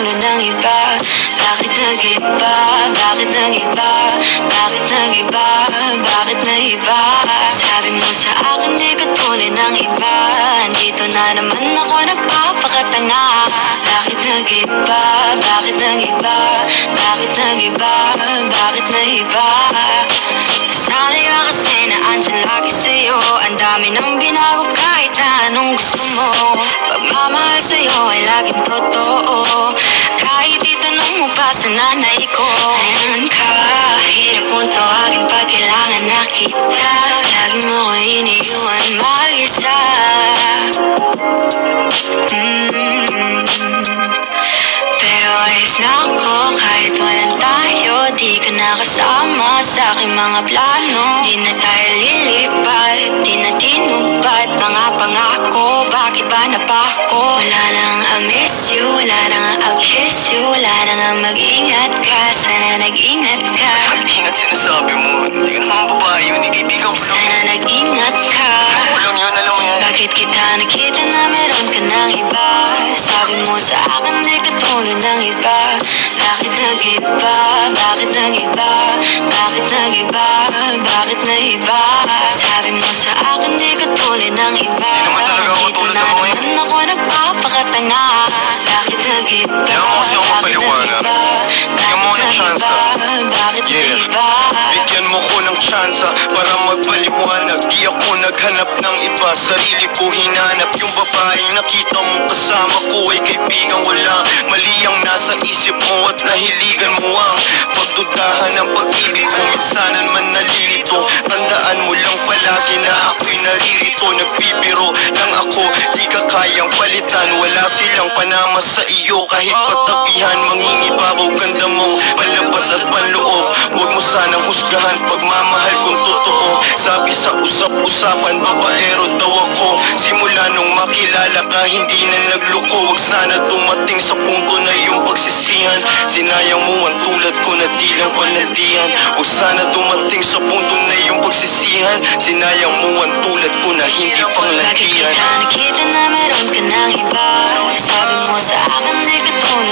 katulad ng iba? Bakit nag-iba? Bakit nag-iba? Bakit nag-iba? Bakit nag-iba? Sabi mo sa akin di katulad ng iba. Dito na naman ako nagpapakatanga. Bakit nag-iba? Bakit nag-iba? Bakit nag-iba? Bakit nag-iba? Sana'y ba kasi na andyan lagi sa'yo? Ang dami nang binago kahit anong gusto mo. Pagmamahal sa'yo ay laging totoo. Kahit itanong mo pa sa nanay ko. Ayan ka, hirap mo tawagin pag kailangan na kita. Lagi mo ko iniiwan mag-isa. Pero ayos na ako kahit walang tayo. Di ka nakasama sa aking mga plano. Di na tayo lilipat, di na tinupad mga pangako. Bakit ba napako? Wala nang I'll miss you, wala nang I'll kiss you. Wala nang mag-ingat ka, sana nag-ingat ka. Mag-ingat sinasabi mo, hindi ka naman babae yun, ikaibigan ko lang. Sana nag-ingat ka. Walang yun, alam mo yan. Bakit kita nakita na meron ka ng iba? Sabi mo sa akin di katulad ng iba. Bakit nag-iba? Bakit nag-iba? Bakit nag-iba? Bakit nag-iba? Sabi mo sa akin di katulad ng iba. Di naman talaga ako Dito tulad na ng mga naman ako nagpapakatanga. Bakit nag-iba? Kaya mo kasi ako mapaliwanag. Bigyan mo ng tsansa. Bakit nag-iba? Bigyan mo ko ng tsansa para magpaliwanag. Di ako naghanap ng iba, sarili ko hinanap. Yung babaeng nakita mo kasama ko ay kaibigan. Wala mali ang nasa isip mo at nahiligan mo ang pagdudahan ng pag-ibig ko. Minsanan man nalilito, tandaan mo lang palagi na ako'y naririto. Nagbibiro lang ako, di ka kayang palitan. Wala silang panama sa iyo kahit pagtabihan. Mangingibabaw ganda mo, palabas at panloob. Huwag mo sanang husgahan pagmamahal kung totoo. Sabi sa usap-usapan, babaero daw ako. Simula nung makilala ka, hindi na nagloko. Huwag sana dumating sa punto na yung pagsisihan. Sinayang mo ang tulad ko na di lang panadihan. Huwag sana dumating sa punto na yung pagsisihan. Sinayang mo ang tulad ko na hindi pang Bakit latihan. kita nakita na meron ka ng iba? Sabi mo sa akin di katulad